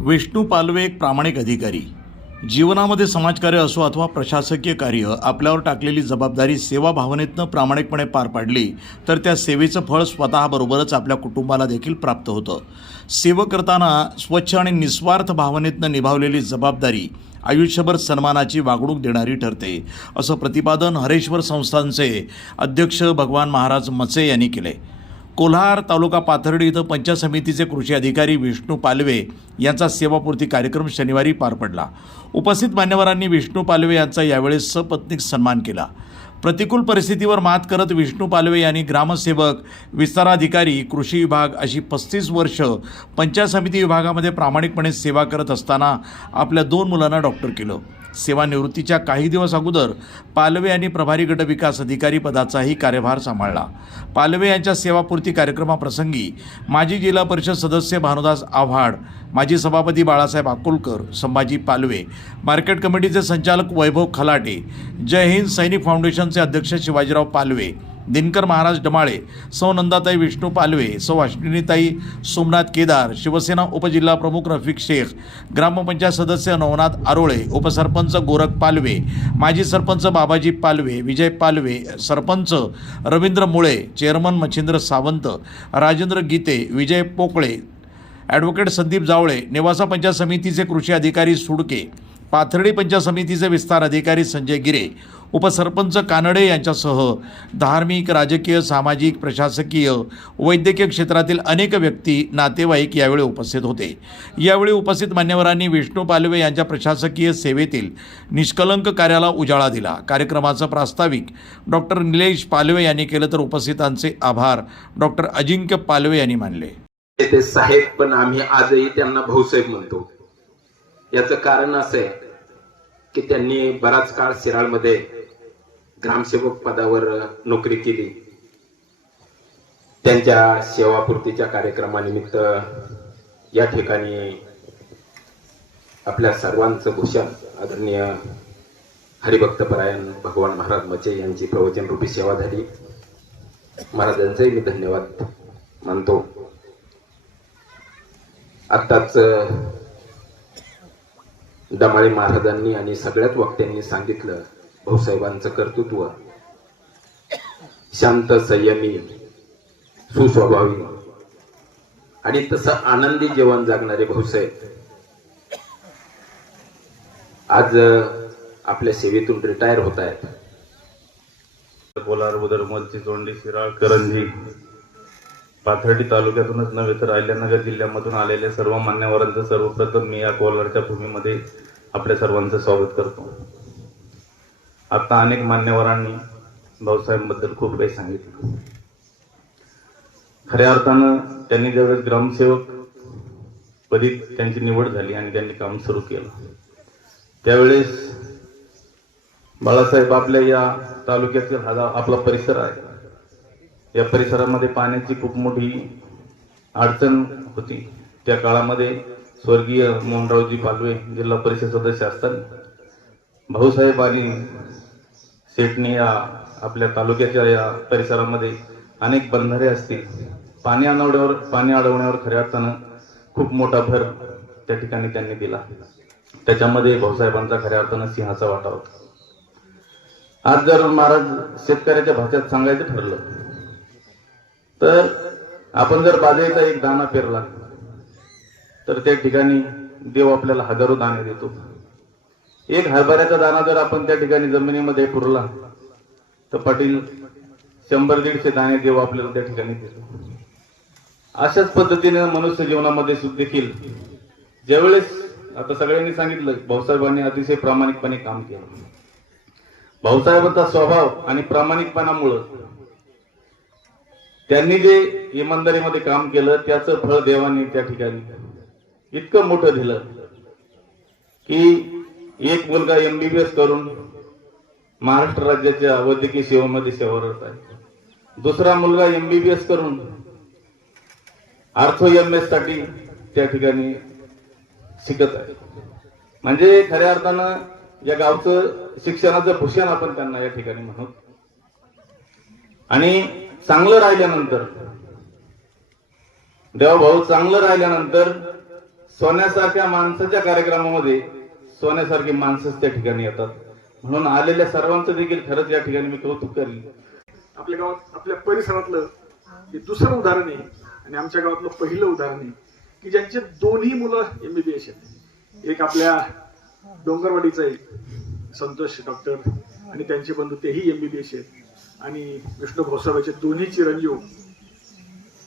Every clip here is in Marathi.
विष्णू पालवे एक प्रामाणिक अधिकारी. जीवनामध्ये समाजकार्य असो अथवा प्रशासकीय कार्य, आपल्यावर टाकलेली जबाबदारी सेवा भावनेतनं प्रामाणिकपणे पार पाडली तर त्या सेवेचं फळ स्वतःबरोबरच आपल्या कुटुंबाला देखील प्राप्त होतं. सेवा करताना स्वच्छ आणि निस्वार्थ भावनेतनं निभावलेली जबाबदारी आयुष्यभर सन्मानाची वागणूक देणारी ठरते, असं प्रतिपादन हरेश्वर संस्थानचे अध्यक्ष भगवान महाराज मचे यांनी केले. कोल्हार तालुका पाथर्डी इथं पंचायत समितीचे कृषी अधिकारी विष्णू पालवे यांचा सेवापूर्ती कार्यक्रम शनिवारी पार पडला. उपस्थित मान्यवरांनी विष्णू पालवे यांचा यावेळी सपत्नीक सन्मान केला. प्रतिकूल परिस्थितीवर मात करत विष्णू पालवे यांनी ग्रामसेवक, विस्ताराधिकारी, कृषी विभाग अशी 35 वर्ष पंचायत समिती विभागामध्ये प्रामाणिकपणे सेवा करत असताना आपल्या 2 मुलांना डॉक्टर केलं. सेवानिवृत्तीच्या काही दिवस अगोदर पालवे यांनी प्रभारी गट विकास अधिकारी पदाचाही कार्यभार सांभाळला. पालवे यांच्या सेवापूर्ती कार्यक्रमाप्रसंगी माजी जिल्हा परिषद सदस्य भानुदास आव्हाड, माजी सभापती बाळासाहेब अकोलकर, संभाजी पालवे, मार्केट कमिटीचे संचालक वैभव खलाटे, जय हिंद सैनिक फाउंडेशनचे अध्यक्ष शिवाजीराव पालवे, दिनकर महाराज डमाळे, सौ नंदाताई विष्णू पालवे, सौ अश्विनीताई सोमनाथ केदार, शिवसेना उपजिल्हा प्रमुख रफिक शेख, ग्रामपंचायत सदस्य नवनाथ आरोळे, उपसरपंच गोरख पालवे, माजी सरपंच बाबाजी पालवे, विजय पालवे, सरपंच रवींद्र मुळे, चेअरमन मच्छिंद्र सावंत, राजेंद्र गीते, विजय पोकळे, ॲडव्होकेट संदीप जावळे, नेवासा पंचायत समितीचे कृषी अधिकारी सुडके, पाथर्डी पंचायत समितीचे विस्तार अधिकारी संजय गिरे, उपसरपंच कानडे यांच्यासह धार्मिक, राजकीय, सामाजिक, प्रशासकीय, वैद्यकीय क्षेत्रातील अनेक व्यक्ती, नातेवाईक यावेळी उपस्थित होते. यावेळी उपस्थित मान्यवरांनी विष्णू पालवे यांच्या प्रशासकीय सेवेतील निष्कलंक कार्याला उजाळा दिला. कार्यक्रमाचं प्रास्ताविक डॉक्टर निलेश पालवे यांनी केलं तर उपस्थितांचे आभार डॉक्टर अजिंक्य पालवे यांनी मानले. ते साहेब, पण आम्ही आजही त्यांना भाऊसाहेब म्हणतो. याचं कारण असं आहे की त्यांनी बराच काळ शिराळमध्ये ग्रामसेवक पदावर नोकरी केली. त्यांच्या सेवापूर्तीच्या कार्यक्रमानिमित्त या ठिकाणी आपल्या सर्वांचं भूषण आदरणीय हरिभक्तपरायण भगवान महाराज मचे यांची प्रवचन रूपी सेवा झाली. महाराजांचेही मी धन्यवाद मानतो. आत्ताच डमाळे महाराजांनी आणि सगळ्याच वक्त्यांनी सांगितलं, भाऊसाहेबांचं कर्तृत्व शांत, संयमी, सुस्वभावी आणि तसं आनंदी जीवन जगणारे भाऊसाहेब आज आपल्या सेवेतून रिटायर होत आहेत. कोलार, बुदरमल, चिचोंडी, शिराळ, करंजी, पाथर्डी तालुक्यातूनच नव्हे तर अहिल्यानगर जिल्ह्यामधून आलेल्या सर्व मान्यवरांचं सर्वप्रथम मी या कोलारच्या भूमीमध्ये आपल्या सर्वांचं स्वागत करतो. आता अनेक मान्यवरांनी भाऊसाहेबांबद्दल खूप काही सांगितलं. खऱ्या अर्थानं त्यांनी ज्यावेळेस ग्रामसेवक पदी त्यांची निवड झाली आणि त्यांनी काम सुरू केलं त्यावेळेस बाळासाहेब आपल्या या तालुक्यातील हा आपला परिसर आहे, या परिसरामध्ये पाण्याची खूप मोठी अडचण होती. त्या काळामध्ये स्वर्गीय मोहनरावजी पालवे जिल्हा परिषद सदस्य असताना भाऊसाहेब आणि शेटणी या आपल्या तालुक्याच्या या परिसरामध्ये अनेक बंधारे असतील, पाणी अडवण्यावर खऱ्या अर्थानं खूप मोठा भर त्या ठिकाणी त्यांनी दिला. त्याच्यामध्ये भाऊसाहेबांचा खऱ्या अर्थानं सिंहाचा वाटा होता. आज जर महाराज शेतकऱ्याच्या भाषेत सांगायचं ठरलं तर आपण जर बाजरीचा एक दाणा पेरला तर त्या ठिकाणी देव आपल्याला हजारो दाणे देतो. एक हरभऱ्याचा दाणा जर आपण त्या ठिकाणी जमिनीमध्ये पुरला तर पाटील 100-150 दाणे देव आपल्याला त्या ठिकाणी देतो. अशाच पद्धतीने मनुष्य जीवनामध्ये देखील ज्यावेळेस आता सगळ्यांनी सांगितलं, भाऊसाहेबांनी अतिशय प्रामाणिकपणे काम केलं. भाऊसाहेबांचा स्वभाव आणि प्रामाणिकपणामुळं त्यांनी जे इमानदारीमध्ये काम केलं त्याचं फळ देवाने त्या ठिकाणी इतकं मोठं दिलं की एक मुलगा MBBS करून महाराष्ट्र राज्याच्या वैद्यकीय सेवेमध्ये सेवारत आहे, दुसरा मुलगा MBBS करून आर्थो MS साठी त्या ठिकाणी शिकत आहे. म्हणजे खऱ्या अर्थानं या गावचं शिक्षणाचं भूषण आपण त्यांना या ठिकाणी म्हणू. आणि चांगलं राहिल्यानंतर देवाभाऊ चांगलं राहिल्यानंतर सोन्यासारख्या माणसाच्या कार्यक्रमामध्ये सोन्यासारखी माणसंच त्या ठिकाणी येतात. म्हणून आलेल्या सर्वांचं देखील खरंच या ठिकाणी मी कौतुक करेन. आपल्या गावात आपल्या परिसरातलं हे दुसरं उदाहरण आहे आणि आमच्या गावातलं पहिलं उदाहरण आहे की ज्यांचे दोन्ही मुलं MBBS आहेत. एक आपल्या डोंगरवाडीचं आहे संतोष डॉक्टर आणि त्यांचे बंधू तेही MBBS आहेत आणि विष्णू भोसाबाचे दोन्ही चिरंजीव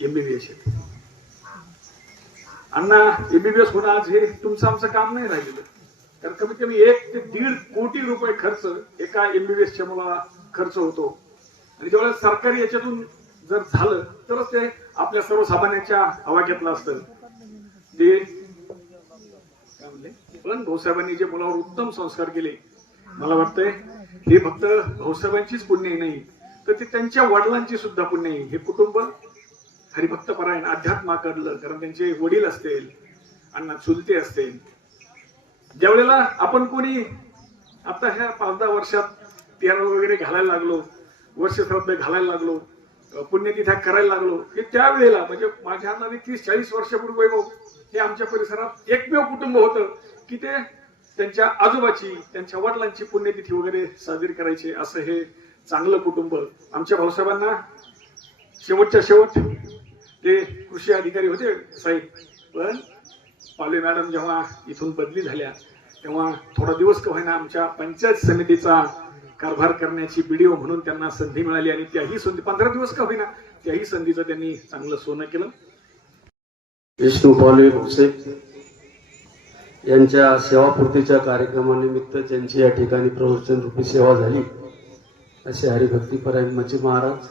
MBBS आहेत. अण्णा MBBS होणं आज हे तुमचं आमचं काम नाही राहिलेलं, कारण कमीत कमी 1 ते 1.5 कोटी रुपये खर्च एका MBBSच्या मुलाला खर्च होतो आणि जेव्हा सरकारी याच्यातून जर झालं तरच ते आपल्या सर्वसामान्यांच्या आवाक्यातलं असतं. ते काय म्हणले, पण भाऊसाहेबांनी जे मुलावर उत्तम संस्कार केले, मला वाटतंय हे फक्त भाऊसाहेबांचीच पुण्य नाही तर ते त्यांच्या वडिलांची सुद्धा पुण्य आहे. हे कुटुंब हरिभक्तपरायण अध्यात्माकडलं, कारण त्यांचे वडील असतील, अण्णा चुलते असतील. ज्या वेळेला आपण कोणी आता ह्या 5-10 वर्षात पेरा वगैरे घालायला लागलो, वर्ष श्राद्ध घालायला लागलो, पुण्यतिथ्या करायला लागलो, हे त्यावेळेला म्हणजे माझ्या अंदाजे 30-40 वर्षापूर्वी वैभव हे आमच्या परिसरात एकमेव कुटुंब होतं की ते त्यांच्या आजोबाची, त्यांच्या वडिलांची पुण्यतिथी वगैरे साजरी करायचे. असं हे चांगलं कुटुंब. आमच्या भाऊसाहेबांना शेवटच्या शेवट ते कृषी अधिकारी होते साहेब, पण पाले मॅडम जेव्हा इथून बदली झाल्या तेव्हा थोडा दिवस का होईना आमच्या पंचायत समितीचा कारभार करण्याची BDO म्हणून त्यांना संधी मिळाली आणि त्याही संधी 15 दिवस का होईना त्याही संधीचं त्यांनी चांगलं सोनं केलं. विष्णू पालवे भोसे यांच्या सेवापूर्तीच्या कार्यक्रमानिमित्त ज्यांची या ठिकाणी प्रवचन रूपी सेवा झाली असे हरिभक्तीपरायण मच्छी महाराज,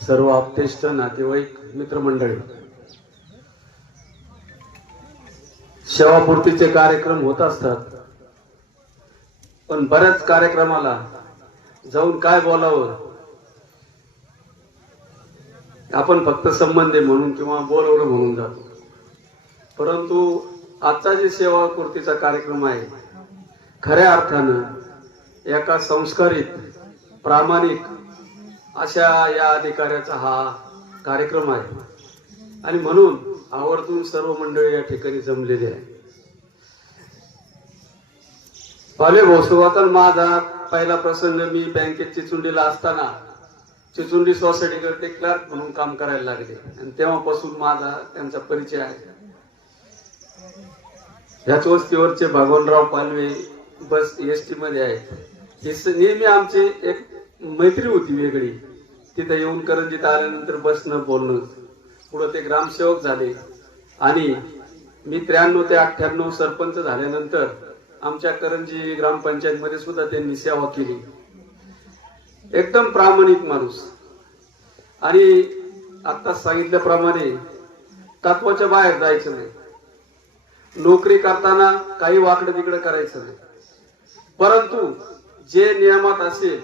सर्व आप्तेष्ट, नातेवाईक, मित्रमंडळी, सेवापूर्तीचे कार्यक्रम होत असतात, पण बऱ्याच कार्यक्रमाला जाऊन काय बोलावं, आपण फक्त संबंध म्हणून किंवा बोलवलं म्हणून जातो. परंतु आजचा जे सेवापूर्तीचा कार्यक्रम आहे खऱ्या अर्थानं एका संस्कारित, प्रामाणिक अशा या अधिकाऱ्याचा हा कार्यक्रम आहे आणि म्हणून आवर्जून सर्व मंडळी या ठिकाणी जमलेली आहे. पाले भोसवातन माझा पहिला प्रसंग मी बँकेत चिचुंडीला असताना चिचुंडी सोसायटीकडे क्लर्क म्हणून काम करायला लागले आणि तेव्हापासून माझा त्यांचा परिचय आहे. ह्याच वस्तीवरचे भगवानराव पालवे बस ST मध्ये आहेत. हे नेहमी आमची एक मैत्री होती वेगळी. तिथे येऊन करंजीत आल्यानंतर बसणं, बोलणं. पुढे ते ग्रामसेवक झाले आणि मी 93 ते 98 सरपंच झाल्यानंतर आमच्या करंजी ग्रामपंचायत मध्ये सुद्धा त्यांनी सेवा केली. एकदम प्रामाणिक माणूस आणि आता सांगितल्याप्रमाणे तत्वाच्या बाहेर जायचं नाही, नोकरी करताना काही वाकडं तिकडं करायचं नाही, परंतु जे नियमात असेल,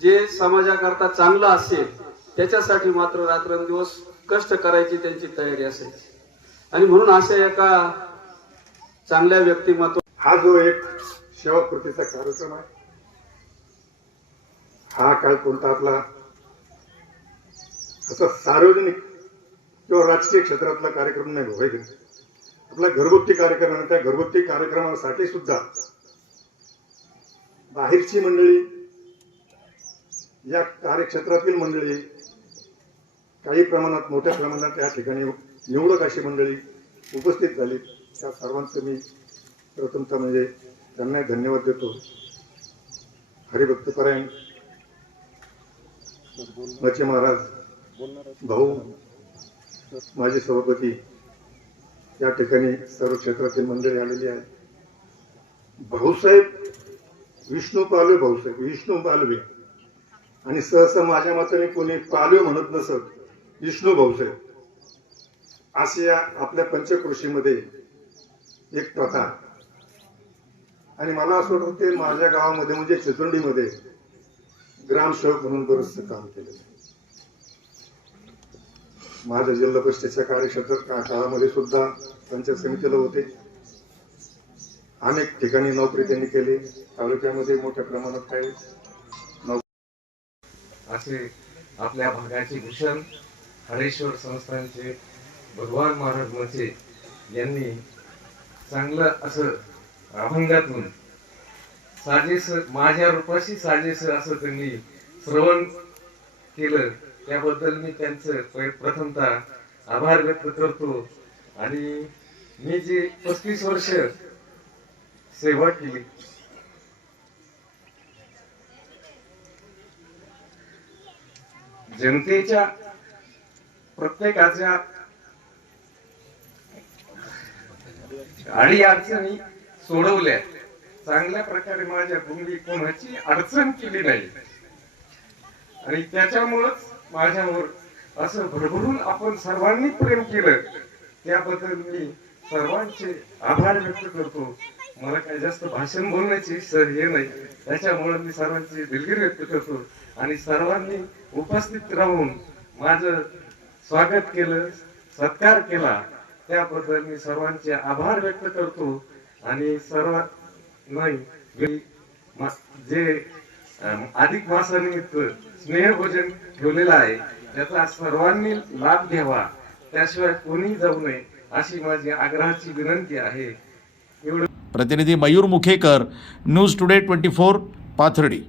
जे समाजाकरता चांगलं असेल त्याच्यासाठी मात्र रात्रंदिवस कष्ट करायची त्यांची तयारी असायची. आणि म्हणून अशा एका चांगल्या व्यक्तिमत्व हा जो एक सेवाकृतीचा कार्यक्रम आहे, हा काय कोणता आपला असा सार्वजनिक किंवा राजकीय क्षेत्रातला कार्यक्रम नाही भाऊ. आपला घरगुती कार्यक्रम आहे. त्या घरगुती कार्यक्रमासाठी सुद्धा बाहेरची मंडळी, या कार्यक्षेत्रातील मंडळी, काही प्रमाणात, मोठ्या प्रमाणात या ठिकाणी निवडक अशी मंडळी उपस्थित झाली. त्या सर्वांचं मी प्रथमतः म्हणजे त्यांना धन्यवाद देतो. हरिभक्तपरायण मच्छी महाराज भाऊ, माझे सभापती, या ठिकाणी सर्व क्षेत्रातील मंडळी आलेली आहे. भाऊसाहेब विष्णू पालवे, भाऊसाहेब विष्णू पालवे, आणि सहसा माझ्या मताने कोणी पालवे म्हणत नसत, विष्णू भाऊसाहेब असे या आपल्या पंचकृषीमध्ये एक प्रथा. आणि मला असं वाटतं ते माझ्या गावामध्ये म्हणजे चिचुंडीमध्ये ग्रामसेवक म्हणून बरंचसं काम केलं. माझ्या जिल्हा परिषदेच्या कार्यक्षेत्रात काळामध्ये सुद्धा पंचायत समितीला होते. अनेक ठिकाणी नोकरी त्यांनी केली. तालुक्यामध्ये मोठ्या प्रमाणात काही असे आपल्या भागाचे भूषण हरेश्वर संस्थानचे भगवान महाराज मचे यांनी चांगलं असं अभंगातून साजेस माझ्या रूपाशी साजेस असं त्यांनी श्रवण केलं, त्याबद्दल मी त्यांचं प्रथमतः आभार व्यक्त करतो. आणि मी जी 35 वर्ष सेवा केली, जनतेच्या प्रत्येकाच्या अडी अडचणी सोडवल्या, चांगल्या प्रकारे माझ्या भूमी कोणाची अडचण केली नाही. आणि त्याच्यामुळंच माझ्यावर असं भरभरून आपण सर्वांनी प्रेम केलं, त्याबद्दल मी सर्वांचे आभार व्यक्त करतो. मला काही जास्त भाषण बोलण्याची हे नाही, त्याच्यामुळे मी सर्वांचे दिलगिरी व्यक्त करतो. आणि सर्वांनी उपस्थित राहून माझं स्वागत केलं, सत्कार केला, त्याबद्दल मी सर्वांचे आभार व्यक्त करतो. आणि सर्वांनी जे अधिक मासानिमित्त स्नेहभोजन ठेवलेलं आहे त्याचा सर्वांनी लाभ घ्यावा, त्याशिवाय कोणी जाऊ नये अशी माझी आग्रहाची विनंती आहे. प्रतिनिधी मयूर मुखेकर, न्यूज टुडे 24, पाथर्डी.